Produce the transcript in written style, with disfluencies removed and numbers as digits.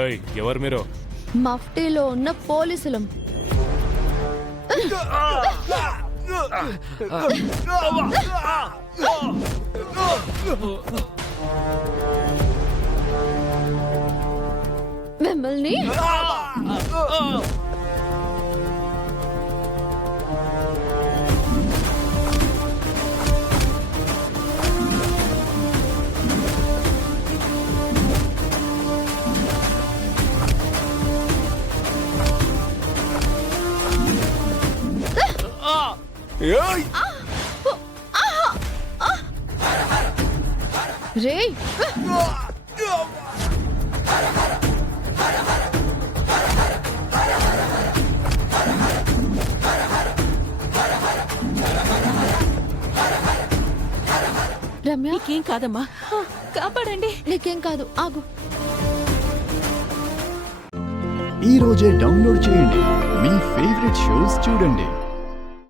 ఏయ్, ఎవరు మీరు? మఫ్టీలో ఉన్న పోలీసులం. మిమ్మల్ని రేయ్ రమ్య, నీకేం కాదమ్మా, కాపాడండి. నీకేం కాదు, ఆగు. ఈ రోజే డౌన్లోడ్ చేయండి, మీ ఫేవరెట్ షోస్ చూడండి.